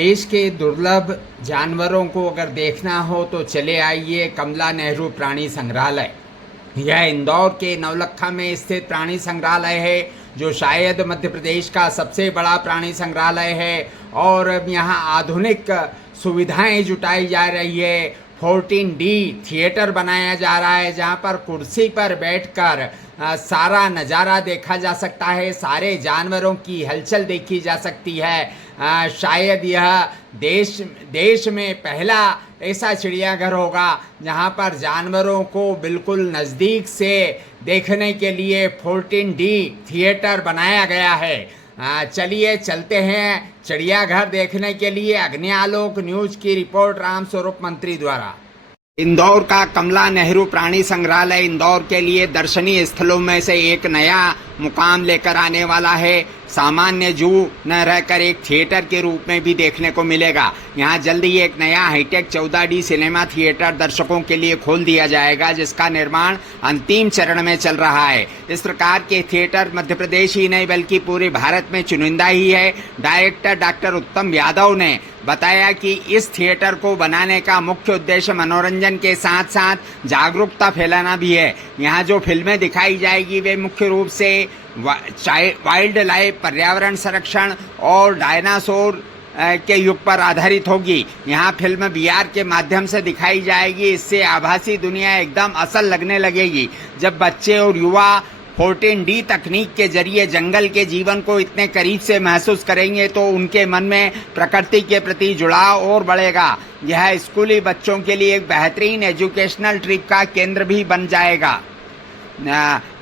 देश के दुर्लभ जानवरों को अगर देखना हो तो चले आइए कमला नेहरू प्राणी संग्रहालय। यह इंदौर के नवलखा में स्थित प्राणी संग्रहालय है, जो शायद मध्य प्रदेश का सबसे बड़ा प्राणी संग्रहालय है। और यहाँ आधुनिक सुविधाएं जुटाई जा रही है। 14D थिएटर बनाया जा रहा है, जहाँ पर कुर्सी पर बैठकर सारा नज़ारा देखा जा सकता है, सारे जानवरों की हलचल देखी जा सकती है। शायद यह देश में पहला ऐसा चिड़ियाघर होगा जहाँ पर जानवरों को बिल्कुल नज़दीक से देखने के लिए 14D थिएटर बनाया गया है। चलिए चलते हैं चिड़ियाघर देखने के लिए। अग्नियालोक न्यूज की रिपोर्ट रामस्वरूप मंत्री द्वारा। इंदौर का कमला नेहरू प्राणी संग्रहालय इंदौर के लिए दर्शनीय स्थलों में से एक नया मुकाम लेकर आने वाला है। सामान्य जू न रहकर एक थिएटर के रूप में भी देखने को मिलेगा। यहाँ जल्द ही एक नया हाईटेक 14D सिनेमा थिएटर दर्शकों के लिए खोल दिया जाएगा, जिसका निर्माण अंतिम चरण में चल रहा है। इस प्रकार के थिएटर मध्य प्रदेश ही नहीं बल्कि पूरे भारत में चुनिंदा ही है। डायरेक्टर डॉक्टर उत्तम यादव ने बताया कि इस थिएटर को बनाने का मुख्य उद्देश्य मनोरंजन के साथ साथ जागरूकता फैलाना भी है। यहाँ जो फिल्में दिखाई जाएगी वे मुख्य रूप से वाइल्ड लाइफ, पर्यावरण संरक्षण और डायनासोर के युग पर आधारित होगी। यहाँ फिल्म VR के माध्यम से दिखाई जाएगी। इससे आभासी दुनिया एकदम असल लगने लगेगी। जब बच्चे और युवा 14D तकनीक के जरिए जंगल के जीवन को इतने करीब से महसूस करेंगे तो उनके मन में प्रकृति के प्रति जुड़ाव और बढ़ेगा। यह स्कूली बच्चों के लिए एक बेहतरीन एजुकेशनल ट्रिप का केंद्र भी बन जाएगा।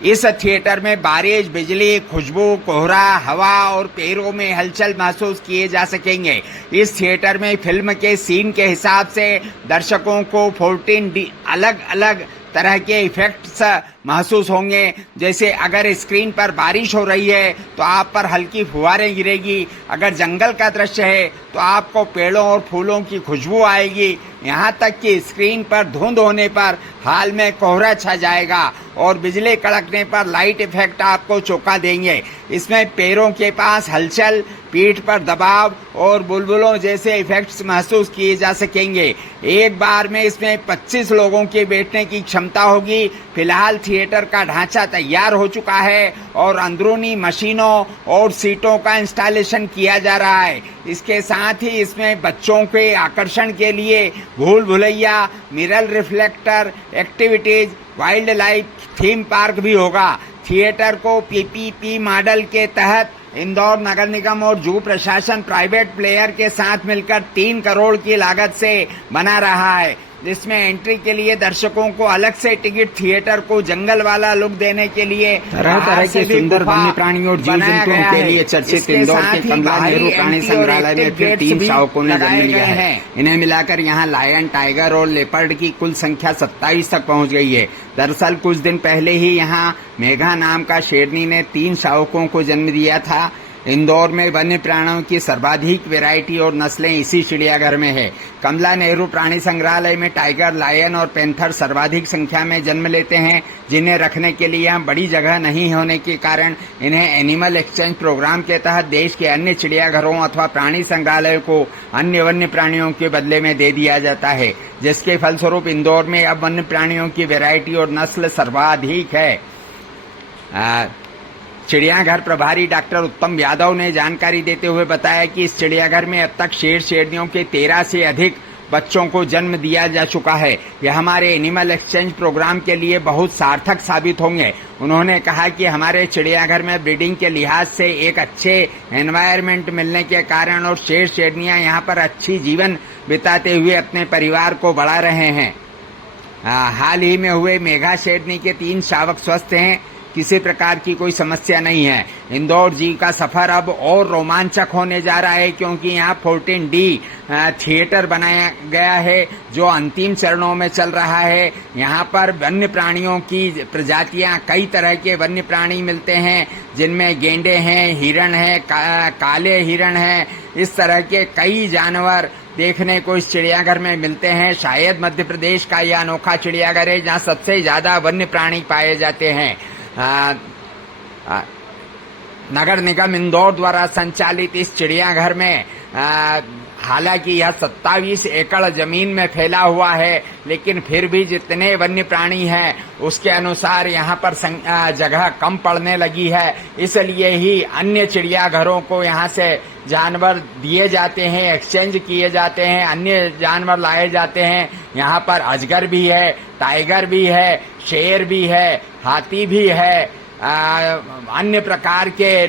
इस थिएटर में बारिश, बिजली, खुशबू, कोहरा, हवा और पैरों में हलचल महसूस किए जा सकेंगे। इस थिएटर में फिल्म के सीन के हिसाब से दर्शकों को 14D अलग अलग तरह के इफेक्ट्स महसूस होंगे। जैसे अगर स्क्रीन पर बारिश हो रही है तो आप पर हल्की फुहारें गिरेगी। अगर जंगल का दृश्य है तो आपको पेड़ों और फूलों की खुशबू आएगी। यहाँ तक कि स्क्रीन पर धुंध होने पर हाल में कोहरा छा जाएगा और बिजली कड़कने पर लाइट इफेक्ट आपको चौंका देंगे। इसमें पैरों के पास हलचल, पीठ पर दबाव और बुलबुलों जैसे इफेक्ट्स महसूस किए जा सकेंगे। एक बार में इसमें 25 लोगों के बैठने की क्षमता होगी। फिलहाल थिएटर का ढांचा तैयार हो चुका है और अंदरूनी मशीनों और सीटों का इंस्टॉलेशन किया जा रहा है। इसके साथ ही इसमें बच्चों के आकर्षण के लिए भूल Bhulaiyaa, mirror reflector activities, wild life theme park भी होगा। थिएटर को PPP मॉडल के तहत इंदौर नगर निगम और जू प्रशासन प्राइवेट प्लेयर के साथ मिलकर 3 करोड़ की लागत से बना रहा है, जिसमें एंट्री के लिए दर्शकों को अलग से टिकट, थिएटर को जंगल वाला लुक देने के लिए तरह तरह के सुंदर वन्य प्राणियों और जीव जंतुओं के लिए चर्चित इंदौर के कमला नेहरू प्राणी संग्रहालय में फिर 3 शावकों ने जन्म लिया है। इन्हें मिलाकर यहाँ लायन, टाइगर और लेपर्ड की कुल संख्या 27 तक पहुँच गई है। दरअसल कुछ दिन पहले ही यहाँ मेघा नाम का शेरनी ने 3 शावकों को जन्म दिया था। इंदौर में वन्य प्राणियों की सर्वाधिक वैरायटी और नस्लें इसी चिड़ियाघर में है। कमला नेहरू प्राणी संग्रहालय में टाइगर, लायन और पैंथर सर्वाधिक संख्या में जन्म लेते हैं, जिन्हें रखने के लिए यहाँ बड़ी जगह नहीं होने के कारण इन्हें एनिमल एक्सचेंज प्रोग्राम के तहत देश के अन्य चिड़ियाघरों अथवा प्राणी संग्रहालयों को अन्य वन्य प्राणियों के बदले में दे दिया जाता है, जिसके फलस्वरूप इंदौर में अब वन्य प्राणियों की वैरायटी और नस्ल सर्वाधिक है। चिड़ियाघर प्रभारी डॉक्टर उत्तम यादव ने जानकारी देते हुए बताया कि इस चिड़ियाघर में अब तक शेर शेरनियों के 13 से अधिक बच्चों को जन्म दिया जा चुका है। यह हमारे एनिमल एक्सचेंज प्रोग्राम के लिए बहुत सार्थक साबित होंगे। उन्होंने कहा कि हमारे चिड़ियाघर में ब्रीडिंग के लिहाज से एक अच्छे एनवायरनमेंट मिलने के कारण और शेर शेरनियां यहाँ पर अच्छी जीवन बिताते हुए अपने परिवार को बढ़ा रहे हैं। हाल ही में हुए मेघा शेरनी के 3 शावक स्वस्थ हैं। किसी प्रकार की कोई समस्या नहीं है। इंदौर जी का सफर अब और रोमांचक होने जा रहा है, क्योंकि यहाँ 14D थिएटर बनाया गया है जो अंतिम चरणों में चल रहा है। यहाँ पर वन्य प्राणियों की प्रजातियाँ, कई तरह के वन्य प्राणी मिलते हैं, जिनमें गेंडे हैं, हिरण हैं, काले हिरण हैं। इस तरह के कई जानवर देखने को इस चिड़ियाघर में मिलते हैं। शायद मध्य प्रदेश का यह अनोखा चिड़ियाघर है जहाँ सबसे ज्यादा वन्य प्राणी पाए जाते हैं। नगर निगम इंदौर द्वारा संचालित इस चिड़ियाघर में हालांकि यह 27 एकड़ जमीन में फैला हुआ है, लेकिन फिर भी जितने वन्य प्राणी हैं उसके अनुसार यहाँ पर जगह कम पड़ने लगी है। इसलिए ही अन्य चिड़ियाघरों को यहाँ से जानवर दिए जाते हैं, एक्सचेंज किए जाते हैं, अन्य जानवर लाए जाते हैं। यहाँ पर अजगर भी है, टाइगर भी है, शेर भी है, हाथी भी है, अन्य प्रकार के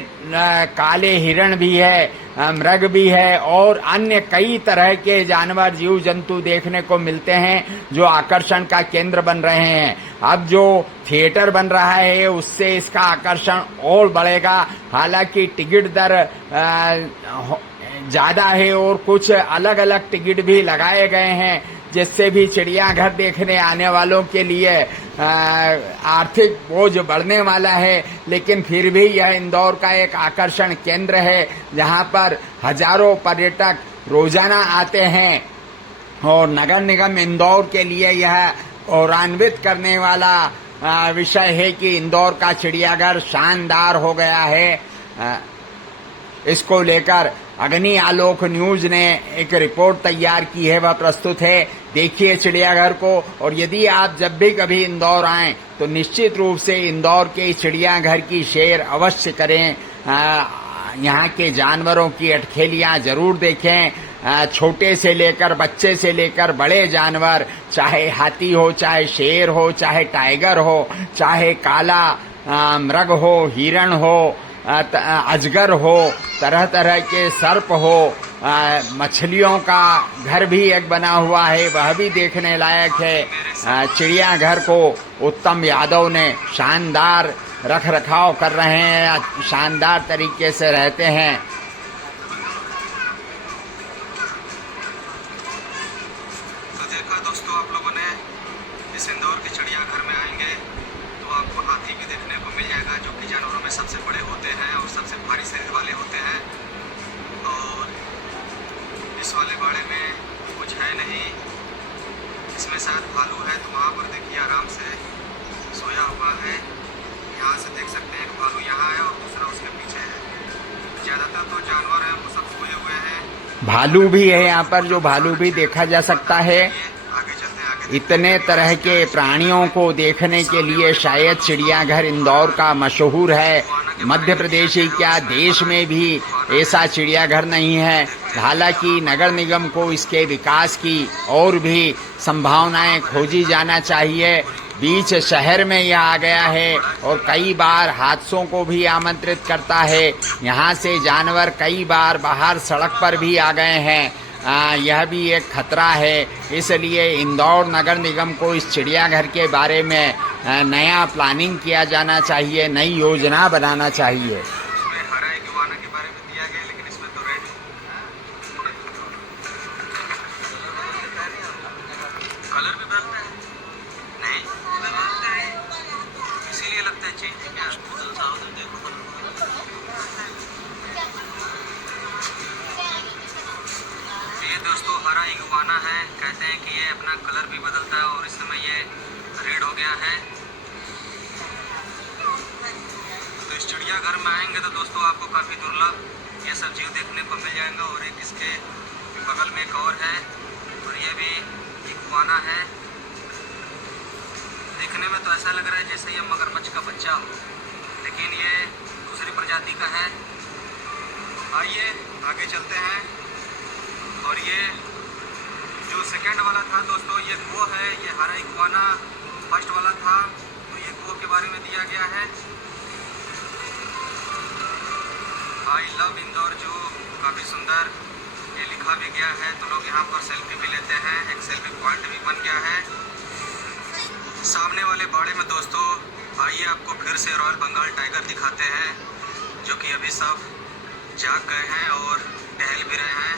काले हिरण भी है, मृग भी है और अन्य कई तरह के जानवर जीव जंतु देखने को मिलते हैं जो आकर्षण का केंद्र बन रहे हैं। अब जो थिएटर बन रहा है उससे इसका आकर्षण और बढ़ेगा। हालांकि टिकट दर ज्यादा है और कुछ अलग अलग टिकट भी लगाए गए हैं, जिससे भी चिड़ियाघर देखने आने वालों के लिए आर्थिक बोझ बढ़ने वाला है। लेकिन फिर भी यह इंदौर का एक आकर्षण केंद्र है जहां पर हजारों पर्यटक रोजाना आते हैं और नगर निगम इंदौर के लिए यह गौरवान्वित करने वाला विषय है कि इंदौर का चिड़ियाघर शानदार हो गया है। इसको लेकर अग्नि आलोक न्यूज ने एक रिपोर्ट तैयार की है, वह प्रस्तुत है। देखिए चिड़ियाघर को, और यदि आप जब भी कभी इंदौर आएं तो निश्चित रूप से इंदौर के चिड़ियाघर की सैर अवश्य करें। यहाँ के जानवरों की अठखेलियां जरूर देखें। छोटे से लेकर बच्चे से लेकर बड़े जानवर, चाहे हाथी हो, चाहे शेर हो, चाहे टाइगर हो, चाहे काला मृग हो, हिरण हो, अजगर हो, तरह तरह के सर्प हो, मछलियों का घर भी एक बना हुआ है, वह भी देखने लायक है। चिड़ियाघर को उत्तम यादव ने शानदार रख रखाव कर रहे हैं, शानदार तरीके से रहते हैं। तो देखा दोस्तों, आप लोगों ने इस इंदौर के चिड़ियाघर में आएंगे तो आपको हाथी भी देखने को मिल जाएगा, जो कि जानवरों में सबसे बड़े होते हैं और सबसे भारी शरीर वाले होते हैं। और इस वाले बाड़े में कुछ है नहीं, इसमें शायद भालू है, तो वहाँ पर देखिए आराम से सोया हुआ है। यहाँ से देख सकते हैं भालू यहाँ है और दूसरा उसके पीछे है। ज़्यादातर तो जानवर हैं वो सब सोए हुए हैं। भालू भी है यहाँ पर, जो भालू भी देखा जा सकता है। इतने तरह के प्राणियों को देखने के लिए शायद चिड़ियाघर इंदौर का मशहूर है। मध्य प्रदेश ही क्या, देश में भी ऐसा चिड़ियाघर नहीं है। हालांकि नगर निगम को इसके विकास की और भी संभावनाएं खोजी जाना चाहिए। बीच शहर में यह आ गया है और कई बार हादसों को भी आमंत्रित करता है। यहाँ से जानवर कई बार बाहर सड़क पर भी आ गए हैं। यह भी एक खतरा है। इसलिए इंदौर नगर निगम को इस चिड़ियाघर के बारे में नया प्लानिंग किया जाना चाहिए, नई योजना बनाना चाहिए। कलर भी बदलता है? नहीं, इसीलिए लगता है चेंज क्या? ये दोस्तों हरा इगुआना है। कहते हैं कि ये अपना कलर भी बदलता है और इस समय ये रेड हो गया है। तो इस चिड़ियाघर में आएंगे तो दोस्तों आपको काफ़ी दुर्लभ ये सब जीव देखने को मिल जाएगा। और एक इसके बगल में एक और है और ये भी इगुआना है। देखने में तो ऐसा लग रहा है जैसे ये मगरमच्छ का बच्चा हो, लेकिन ये दूसरी प्रजाति का है। आइए आगे चलते हैं। और ये जो सेकंड वाला था दोस्तों, ये वो है, ये हरा इगुआना फर्स्ट वाला था, तो ये वो के बारे में दिया गया है। आई लव इंदौर जो काफ़ी सुंदर ये लिखा भी गया है, तो लोग यहाँ पर सेल्फी भी लेते हैं। एक सेल्फी पॉइंट भी बन गया है सामने वाले बाड़े में। दोस्तों आइए आपको फिर से रॉयल बंगाल टाइगर दिखाते हैं, जो कि अभी सब जाग गए हैं और टहल भी रहे हैं।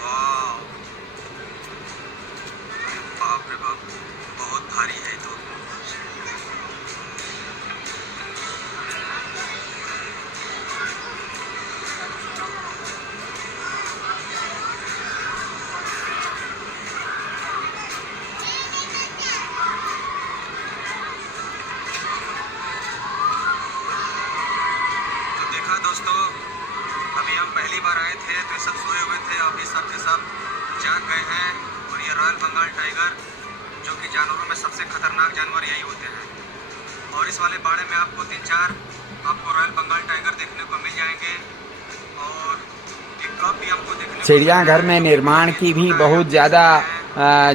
वाह, बाप रे बाप, बहुत भारी है तो। दोस्तों जो कि जानवरों में सबसे खतरनाक जानवर यही होते हैं। और इस वाले बाड़े में आपको 3-4 आपको रॉयल बंगाल टाइगर देखने को मिल जाएंगे और एक कप भी आपको देखने को चिड़ियाघर में निर्माण की भी बहुत ज़्यादा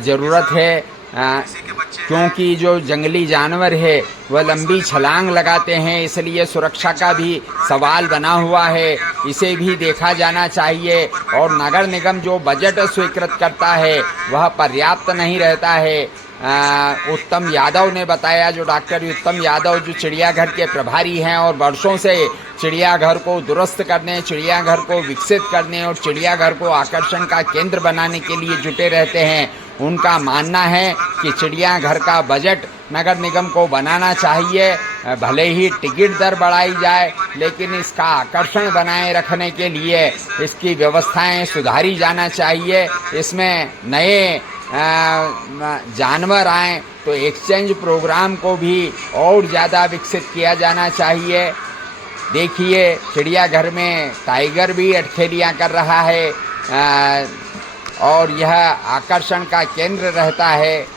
ज़रूरत है, किसी के बच्चे क्योंकि जो जंगली जानवर है वह लंबी छलांग लगाते हैं, इसलिए सुरक्षा का भी सवाल बना हुआ है। इसे भी देखा जाना चाहिए और नगर निगम जो बजट स्वीकृत करता है वह पर्याप्त नहीं रहता है। उत्तम यादव ने बताया, जो डॉक्टर उत्तम यादव जो चिड़ियाघर के प्रभारी हैं और वर्षों से चिड़ियाघर को दुरुस्त करने, चिड़ियाघर को विकसित करने और चिड़ियाघर को आकर्षण का केंद्र बनाने के लिए जुटे रहते हैं, उनका मानना है कि चिड़ियाघर का बजट नगर निगम को बनाना चाहिए। भले ही टिकट दर बढ़ाई जाए, लेकिन इसका आकर्षण बनाए रखने के लिए इसकी व्यवस्थाएं सुधारी जाना चाहिए। इसमें नए जानवर आए तो एक्सचेंज प्रोग्राम को भी और ज़्यादा विकसित किया जाना चाहिए। देखिए, चिड़ियाघर में टाइगर भी अटखेलियाँ कर रहा है और यह आकर्षण का केंद्र रहता है।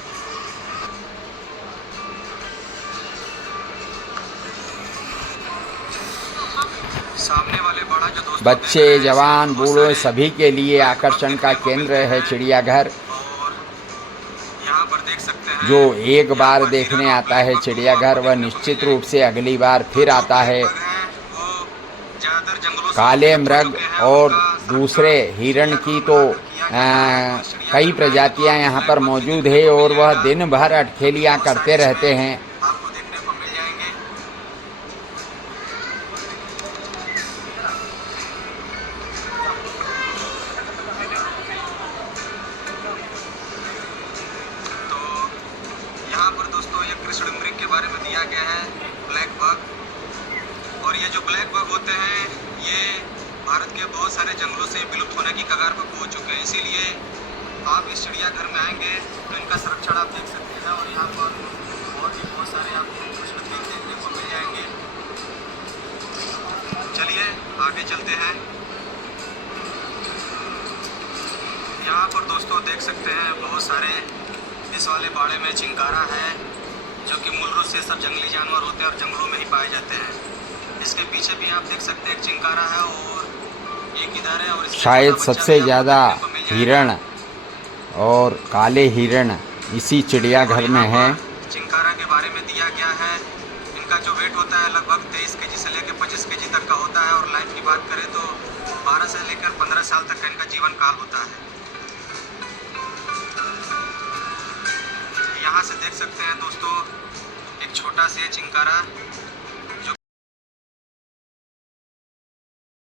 सामने वाले बड़ा जो दोस्तों बच्चे, जवान, बूढ़े सभी के लिए आकर्षण का केंद्र है चिड़ियाघर। और यहाँ पर देख सकते हैं जो एक बार देखने आता है चिड़ियाघर, वह निश्चित रूप से अगली बार फिर आता है। वो ज्यादातर जंगलों से काले हो मृग चुके हैं, और उनका दूसरे हिरण की तो कई प्रजातियां यहाँ पर मौजूद है और वह दिन भर अटखेलियाँ करते रहते हैं। आपको देखने को मिल जाएंगे। तो यहाँ पर दोस्तों ये कृष्ण मृग के बारे में दिया गया है, ब्लैक बग। और ये जो ब्लैक बग होते हैं ये भारत के बहुत सारे जंगलों से विलुप्त होने की कगार पर पहुँच चुके हैं, इसीलिए आप इस चिड़ियाघर में आएंगे तो इनका संरक्षण आप देख सकते हैं। और यहाँ पर बहुत सारे आपको कृष्ण मृग देखने को मिल जाएंगे। चलिए आगे चलते हैं। यहाँ पर दोस्तों देख सकते हैं बहुत सारे इस वाले बाड़े में चिंकारा है, जो कि मूल रूप से सब जंगली जानवर होते हैं और जंगलों में ही पाए जाते हैं। इसके पीछे भी आप देख सकते हैं एक चिंकारा है और एक इधर है। और शायद सबसे ज़्यादा हिरण और काले हिरण इसी चिड़ियाघर में है। चिंकारा के बारे में दिया गया है, इनका जो वेट होता है लगभग 23 केजी से लेकर 25 केजी तक का होता है। और लाइफ की बात करें तो 12 से लेकर 15 साल तक का इनका जीवन काल होता है। यहाँ से देख सकते हैं दोस्तों एक छोटा सा चिंकारा